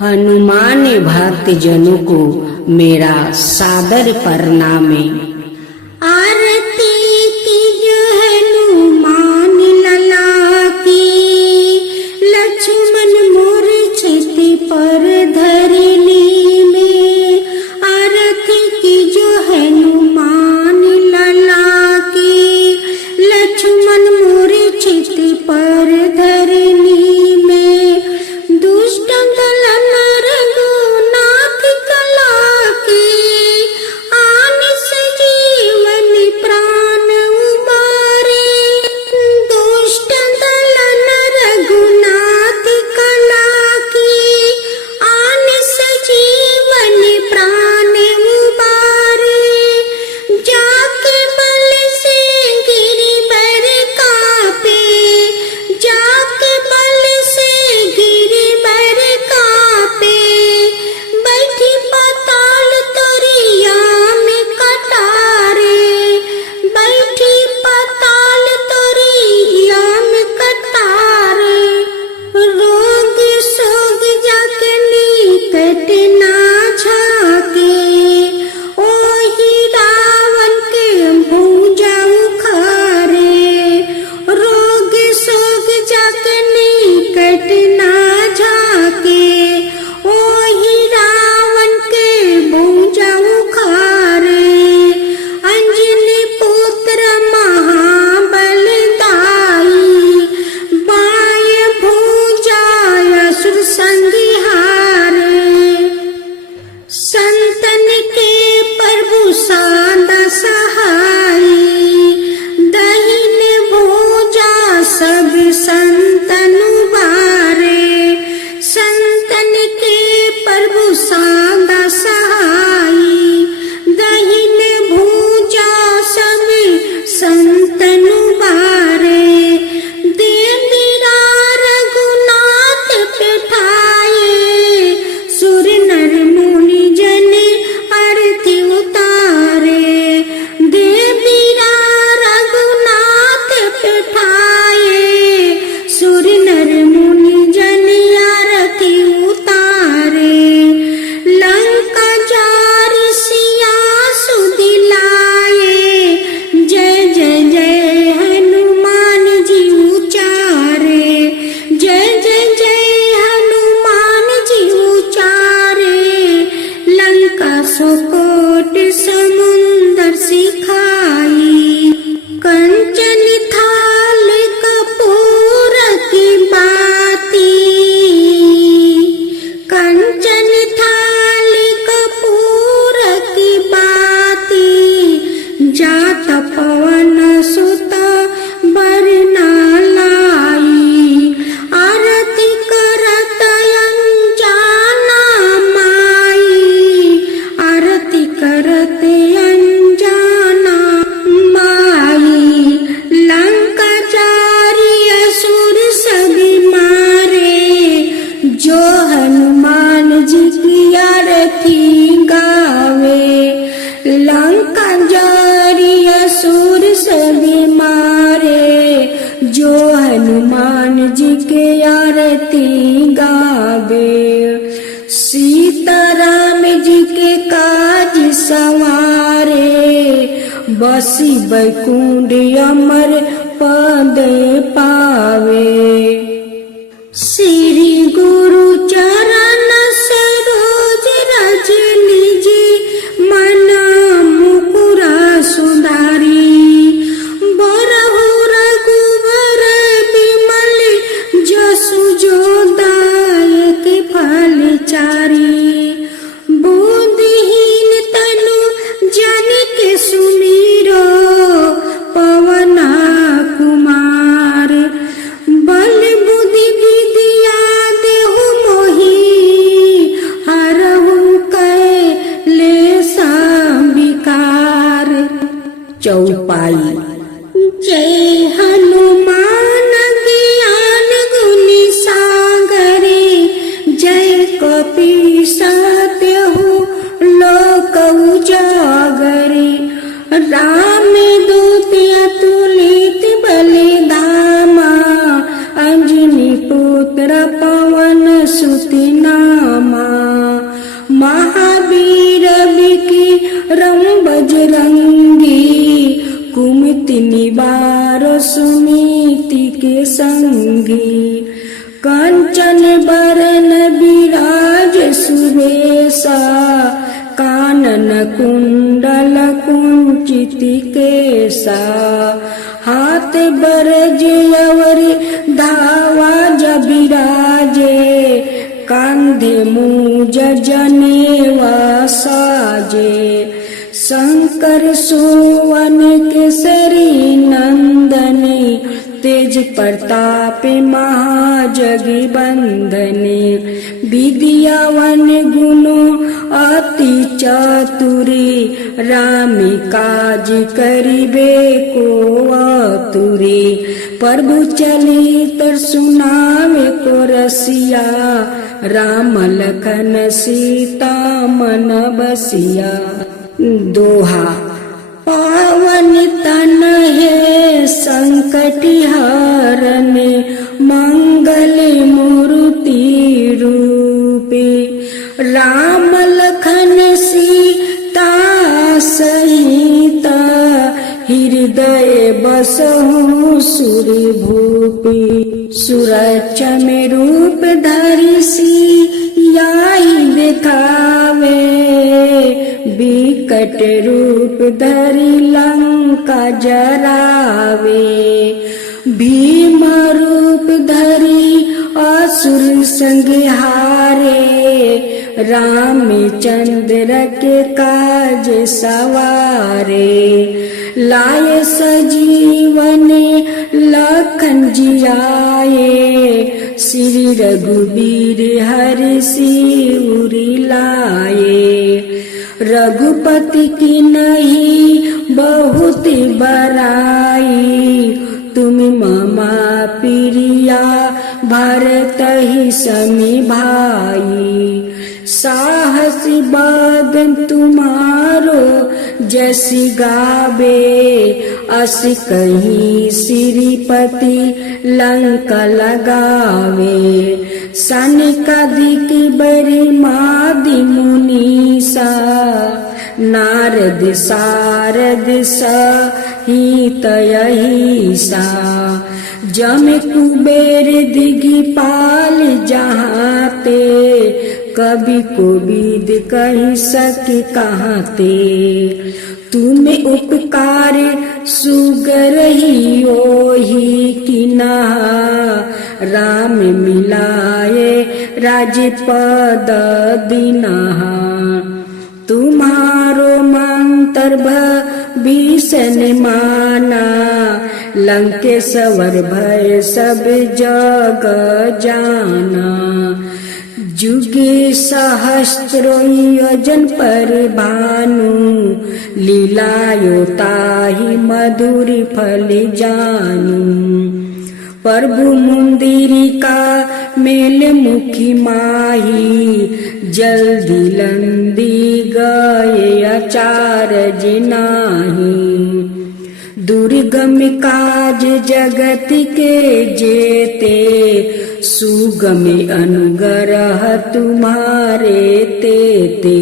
हनुमान भक्त जनों को मेरा सादर प्रणाम। आरती की जो हनुमान लला की, लक्ष्मण मूर्छित पर धरनी में। आरती की जो हनुमान लला की, लक्ष्मण मूर्छित पर धरनी में। दुष्ट दलन रघुनाथ कला की, आन सजीवन प्राण उबारे। दुष्ट दलन रघुनाथ कला की, आन सजीवन प्राण उबारे। जाके बल से गिरिवर कापे, जाके बल से गिरिवर कापे। बैठी पाताल तोरिया में कटारे, बैठी पाताल तोरिया में कटारे। रोग सोग जाके निकट ना झाके, ओही रावण के भुजा उखारे। रोग सोग जाके निकट ना झाके, ओही रावण के भुजा उखारे। अंजनी पुत्र महाबलदाई, बाएं भुजा असुर संहारे। संतन के प्रभु सादा सहाई, दहिने भुजा सब संतन उबारे। संतन के प्रभु सादा सहाई, दहिने भुजा सब संतन उबारे। देवीरा रघुनाथ पिठाए, सुर नर मुनि जन आरती उतारे। देवीरा रघुनाथ पिठाए, सुर नर मुनि जन आरती उतारे। लंका जारि सिया सुदिलाए, जय जय जय हनुमान जी उचारे। जय जय जय हनुमान जी उचारे। लंका सुकोट समुंदर सिखाई, कंचन थाल कपूर की बाती। कंचन थाल कपूर की बाती, जात पवन सुत बरना लाई। आरती करत अनजाना माई, आरती करत अनजाना माई। लंका जारी असुर सभी मारे, जो हनुमान जी की आरती गावे। लंका जारी असुर सभी मारे, जो हनुमान जी के आरती गावे। सीताराम जी के काज सवारे, बसी बैकुंठ अमर पद पावे। श्री गुरु चरण सरोज रज निज, मन मुकुरा सुधारी। बरहु रघुबर बिमल, जसु जो दायक फल चारी। बुद्धिहीन तनु जन के सुमीरो, पवन कुमार। तुम्हारो सुमिति के संगी। कंचन बरन बिराज सुरेशा, कानन कुंडल कुंचित केसा। हाथ बरज अवर धावा जबिराजे, कांधे मूज जनेवा साजे। शंकर सुवन केसरी नंदने, तेज प्रताप महाजगी बंदने। विद्यावन गुनो अति चातुरी, राम काज करिबे को आतुरी। प्रभु चलित सुनावे को रसिया, राम लखन सीता मन बसिया। दोहा पावन तन है संकट हरने, मंगल मूर्ति रूपे। राम लखन सीता सहित, हृदय बसहु सुर भूपे। सुरच में रूप धरि सियाहि दिखावे, विकट रूप धरि लंका जरावे। भीम रूप धरि असुर संहारे, रामचंद्र के काज सवारे। लाए सजीवन लखन जियाए, श्री रघुबीर हरि सिउरि लाए। रघुपति की नहीं बहुत बड़ाई, तुम ममा प्रिया भरत ही समी भाई। साहसी बादन तुम्हारो जसी गावे, अस कहीं श्रीपति लंका लगावे। सनकादिक बरी मादि मुनीसा, नारद सारद सहित अहिसा। जम कुबेर दिगपाल जहाते, कवि कोविद कहि सके कहाते। तुम उपकार सुगर ही ओहि किना, राम मिलाए राजपद दीनहा। तुम्हारो मंत्र भीषण माना, लंकेश्वर भय सब जग जाना। जुगे सहस्रो योजन पर भानु, लीलायो ताहि मधुर फल जानू। प्रभु मुंदिरिका मेल मुखी माही, जल्दी लंदी गए अचारज नाही। दुर्गम काज जगत के जेते, सुगम अनुग्रह तुम्हारे तेते।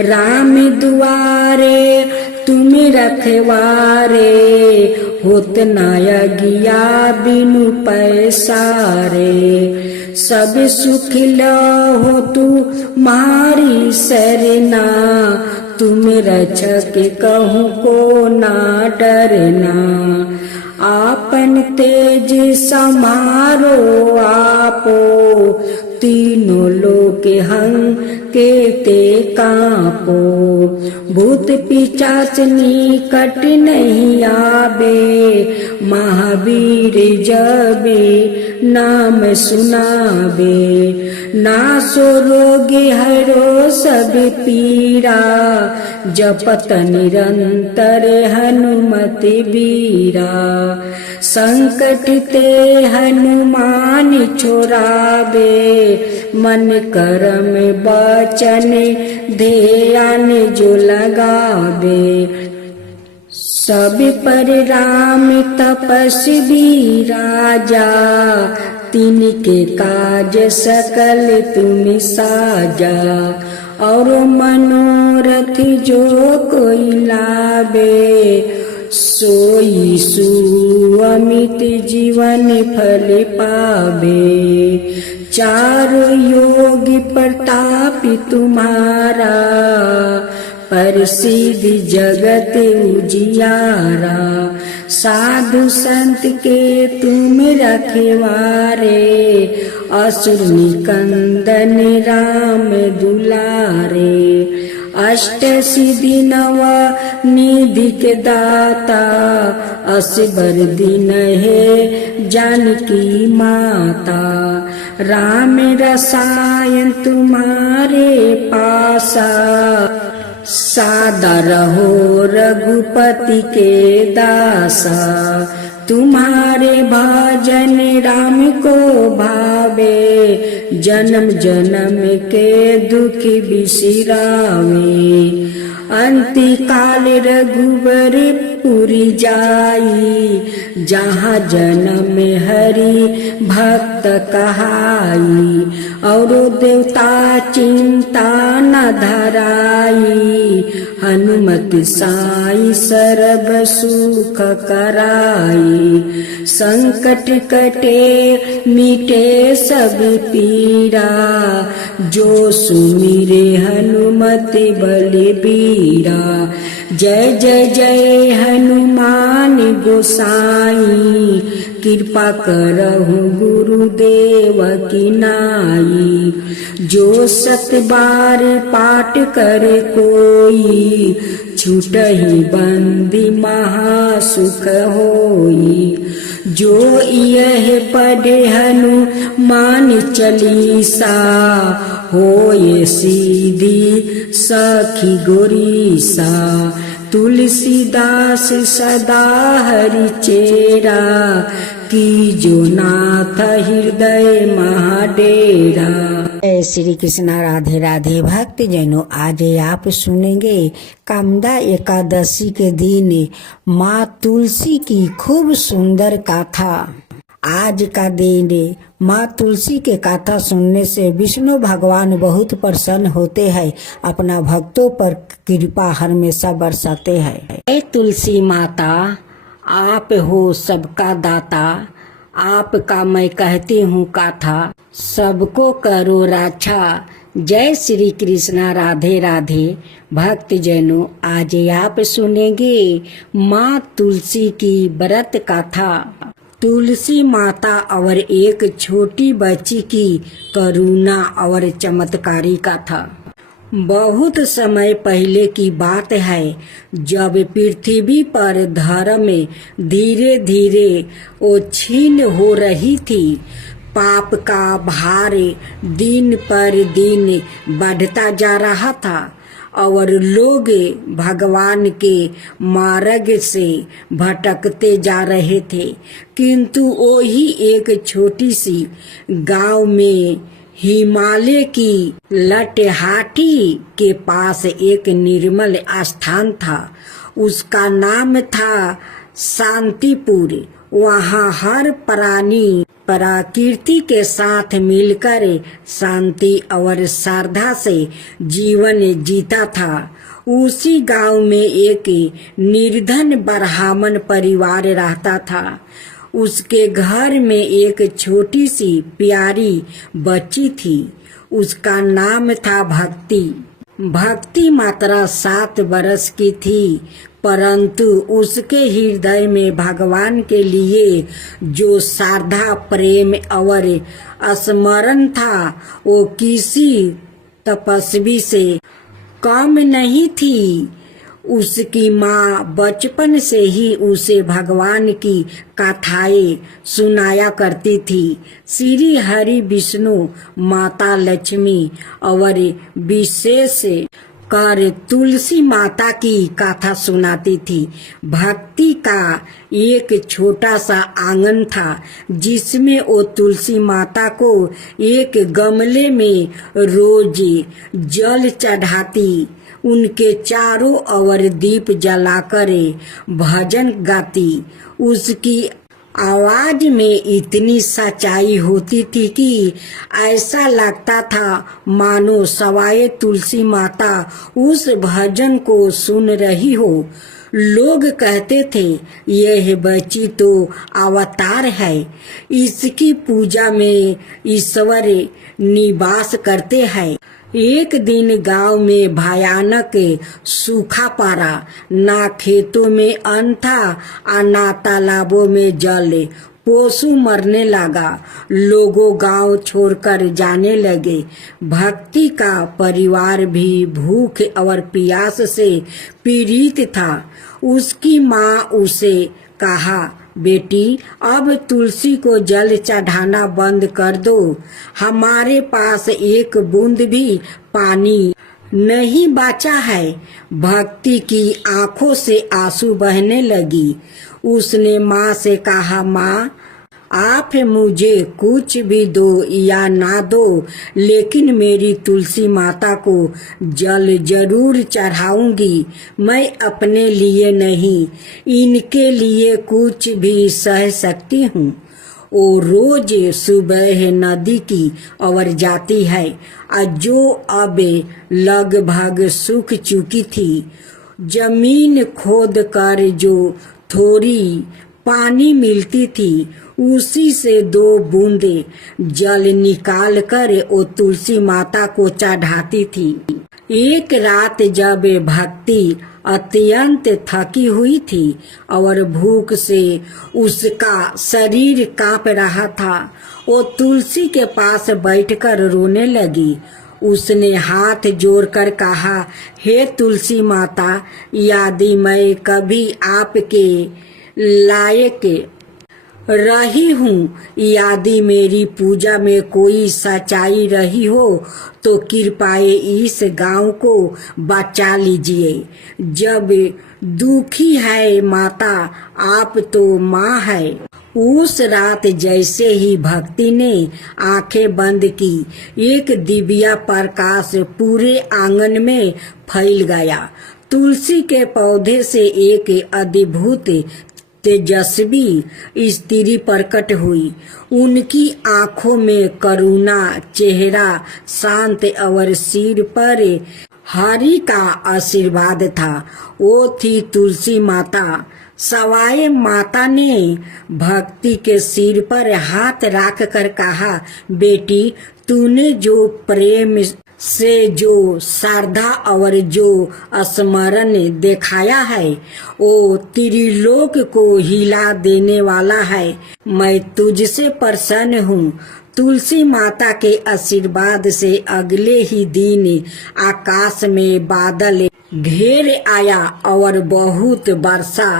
राम दुआरे तुम रखवारे, होत न अगिया बिनु पैसारे। सब सुख लहो तुम्हारी सरना, तुम रक्षक कहूँ को ना डरना। आपन तेज समारो आपो, तीनों लोक हंकेते कांपो। भूत पिशाच निकट नहीं आवे, महावीर जबे नाम सुनावे। नासो रोग हरो सब पीरा, जपत निरंतर हनुमत बीरा। संकट ते हनुमान छोड़ावे, मन करम वचन ध्यान जो लगावे। सब पर राम तपस्वी राजा, तिनके काज सकल तुम साजा। और मनोरथ जो कोई लावे, सोई सुअमित जीवन फल पावे। चारों योगी प्रतापी तुम्हारा, प्रसिद्ध जगत उजियारा। साधु संत के तुम रखवारे, असुर निकंदन राम दुलारे। अष्ट सिद्धि नव निधि के दाता, असबर दिन है जानकी माता। राम रसायन तुम्हारे पासा, सादर हो रघुपति के दासा। तुम्हारे भजन राम को भावे, जन्म जन्म के दुख बिसरावे। अंति काल रघुबर पुरी जाई, जहाँ जन्म हरि भक्त कहाई। और देवता चिंता न धराई, हनुमत साई सर्व सुख कराई। संकट कटे मिटे सब पीरा, जो सुमिरे हनुमत बलबीरा। जय जय जय हनुमान गोसाई, कृपा करहु गुरुदेव की नाई। जो सत बार पाठ करे कोई, छूटहि बंदी महासुख होई। जो यह पढ़े हनुमान चालीसा, होए सीधी सखी गोरीसा। तुलसीदास सदा हरि चेरा, की जो नाथ हृदय महाडेरा। जय श्री कृष्णा, राधे राधे। भक्त जनों, आज आप सुनेंगे कामदा एकादशी के दिन माँ तुलसी की खूब सुंदर गाथा। आज का दिन माँ तुलसी के गाथा सुनने से विष्णु भगवान बहुत प्रसन्न होते हैं, अपना भक्तों पर कृपा हमेशा बरसाते हैं। हे तुलसी माता, आप हो सबका दाता, आपका मैं कहती हूँ गाथा, सबको करो रक्षा। जय श्री कृष्णा, राधे राधे। भक्त जनों, आज आप सुनेंगे माँ तुलसी की व्रत कथा। तुलसी माता और एक छोटी बच्ची की करुणा और चमत्कारी कथा। बहुत समय पहले की बात है, जब पृथ्वी पर धर्म धीरे धीरे क्षीण हो रही थी। पाप का भार दिन पर दिन बढ़ता जा रहा था और लोग भगवान के मार्ग से भटकते जा रहे थे। किंतु वही एक छोटी सी गांव में हिमालय की लटहाटी के पास एक निर्मल स्थान था। उसका नाम था शांतिपुर। वहाँ हर प्राणी प्रकृति के साथ मिलकर शांति और श्रद्धा से जीवन जीता था। उसी गांव में एक निर्धन ब्राह्मण परिवार रहता था। उसके घर में एक छोटी सी प्यारी बच्ची थी। उसका नाम था भक्ति। भक्ति मात्र 7 वर्ष की थी, परंतु उसके हृदय में भगवान के लिए जो श्रद्धा, प्रेम और स्मरण था, वो किसी तपस्वी से कम नहीं थी। उसकी माँ बचपन से ही उसे भगवान की कथाएं सुनाया करती थी। श्री हरि, विष्णु, माता लक्ष्मी और विशेष कर तुलसी माता की कथा सुनाती थी। भक्ति का एक छोटा सा आंगन था, जिसमें वो तुलसी माता को एक गमले में रोज जल चढ़ाती, उनके चारों ओर दीप जलाकर भजन गाती। उसकी आवाज में इतनी सच्चाई होती थी कि ऐसा लगता था मानो सवाए तुलसी माता उस भजन को सुन रही हो। लोग कहते थे यह बच्ची तो अवतार है, इसकी पूजा में ईश्वर निवास करते हैं। एक दिन गांव में भयानक सूखा पड़ा, ना खेतों में अन्न था और ना तालाबों में जल। पशु मरने लगा, लोगों गांव छोड़कर जाने लगे। भक्ति का परिवार भी भूख और प्यास से पीड़ित था। उसकी माँ उसे कहा, बेटी अब तुलसी को जल चढ़ाना बंद कर दो, हमारे पास एक बूंद भी पानी नहीं बचा है। भक्ति की आंखों से आंसू बहने लगी। उसने माँ से कहा, माँ आप मुझे कुछ भी दो या ना दो, लेकिन मेरी तुलसी माता को जल जरूर चढ़ाऊंगी। मैं अपने लिए नहीं, इनके लिए कुछ भी सह सकती हूँ। वो रोज सुबह नदी की ओर जाती है, जो अब लगभग सूख चुकी थी। जमीन खोद कर जो थोड़ी पानी मिलती थी, उसी से 2 बूंदे जल निकाल कर वो तुलसी माता को चढ़ाती थी। एक रात जब भक्ति अत्यंत थकी हुई थी और भूख से उसका शरीर कांप रहा था, वो तुलसी के पास बैठकर रोने लगी। उसने हाथ जोड़कर कहा, हे तुलसी माता, यदि मैं कभी आपके लायक रही हूँ, यदि मेरी पूजा में कोई सच्चाई रही हो, तो कृपया इस गांव को बचा लीजिए। जब दुखी है माता, आप तो माँ है। उस रात जैसे ही भक्ति ने आंखें बंद की, एक दिव्या प्रकाश पूरे आंगन में फैल गया। तुलसी के पौधे से एक अद्भुत तेजस्वी स्त्री प्रकट हुई। उनकी आंखों में करुणा, चेहरा शांत और सिर पर हरि का आशीर्वाद था। वो थी तुलसी माता। सवाई माता ने भक्ति के सिर पर हाथ रख कर कहा, बेटी तूने जो प्रेम से, जो श्रद्धा और जो स्मरण दिखाया है, वो त्रिलोक को हिला देने वाला है। मैं तुझसे प्रसन्न हूँ। तुलसी माता के आशीर्वाद से अगले ही दिन आकाश में बादल घेर आया और बहुत वर्षा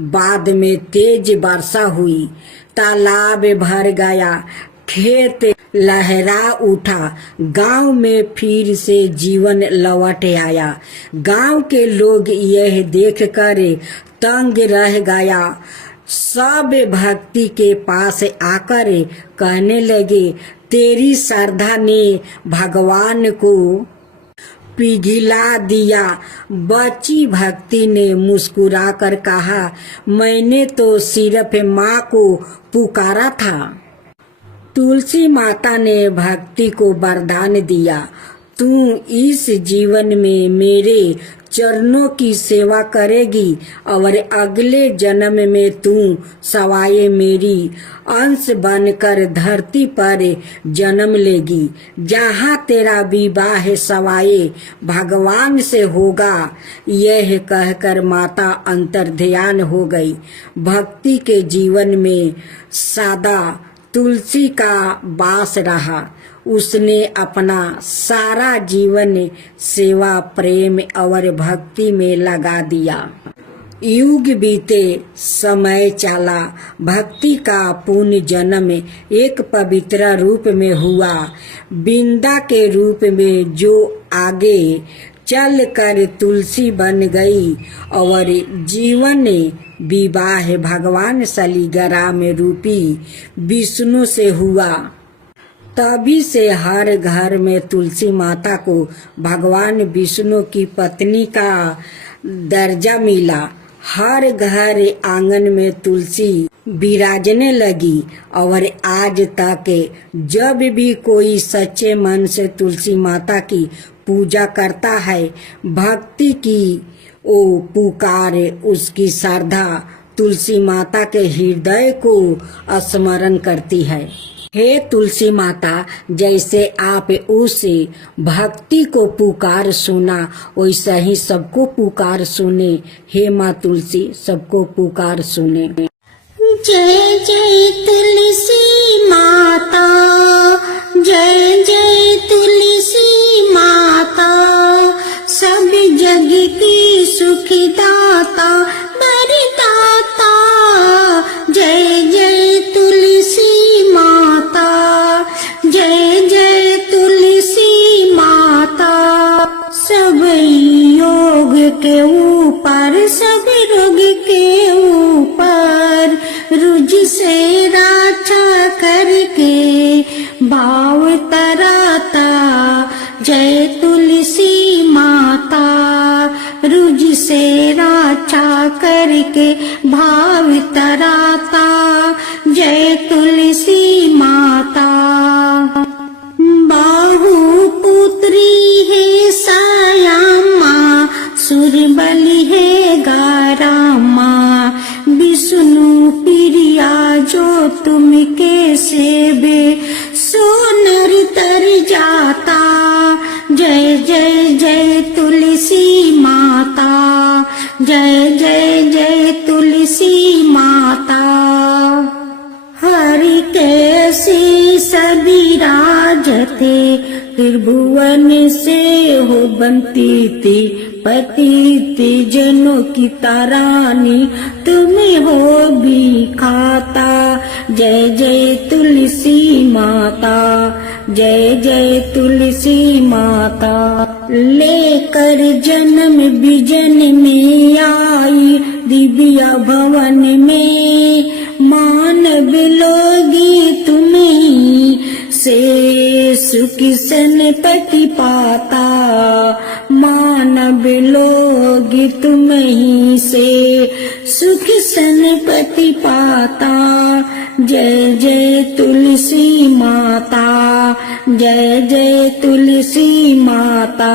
बाद में तेज वर्षा हुई। तालाब भर गया, खेत लहरा उठा, गांव में फिर से जीवन लौट आया। गांव के लोग यह देखकर तंग रह गया। सब भक्ति के पास आकर कहने लगे, तेरी श्रद्धा ने भगवान को पिघला दिया। बच्ची भक्ति ने मुस्कुराकर कहा, मैंने तो सिर्फ माँ को पुकारा था। तुलसी माता ने भक्ति को वरदान दिया, तू इस जीवन में मेरे चरणों की सेवा करेगी और अगले जन्म में तू सवाए मेरी अंश बनकर धरती पर जन्म लेगी, जहाँ तेरा विवाह सवाए भगवान से होगा। यह कहकर माता अंतर्ध्यान हो गई। भक्ति के जीवन में सदा तुलसी का वास रहा। उसने अपना सारा जीवन सेवा, प्रेम और भक्ति में लगा दिया। युग बीते, समय चला, भक्ति का पुण्य जन्म एक पवित्र रूप में हुआ। बिंदा के रूप में जो आगे चल कर तुलसी बन गई और जीवन विवाह भगवान शालिग्राम रूपी विष्णु से हुआ। तभी से हर घर में तुलसी माता को भगवान विष्णु की पत्नी का दर्जा मिला। हर घर आंगन में तुलसी विराजने लगी और आज तक जब भी कोई सच्चे मन से तुलसी माता की पूजा करता है, भक्ति की ओ पुकारे उसकी श्रद्धा तुलसी माता के हृदय को स्मरण करती है। हे तुलसी माता, जैसे आप उस भक्ति को पुकार सुना वैसा ही सबको पुकार सुने। हे माँ तुलसी, सबको पुकार सुने। जय जय तुलसी माता, जय जय तुलसी माता, सब जग की सुखदाता वरदाता। जय जय तुलसी माता, जय जय तुलसी माता, सब योग के ऊपर, सब रोग के ऊपर रुझ से रक्षा करके भाव तराता। जय तुलसी माता, रुझ से रक्षा करके भाव तराता। जय तुलसी माता। बाहु पुत्री है सायामा, सुरबली है गारामा, विष्णु प्रिया जो तुम के सेवे सोनर तर जाता। जय जय जय तुलसी माता, जय जय जय तुलसी माता। हरि कैसी सभी राजते, त्रिभुवन से हो बनती थी पतित जनों की तारानी, तुम्हें हो भी खाता। जय जय तुलसी माता, जय जय तुलसी माता। लेकर जन्म बिजन में आई दिव्या भवन में, मानव लोगी तुम्हीं से सुख सनपति पाता। मानव लोग तुम्हीं से सुख सनपति पाता। जय जय तुलसी माता, जय जय तुलसी माता।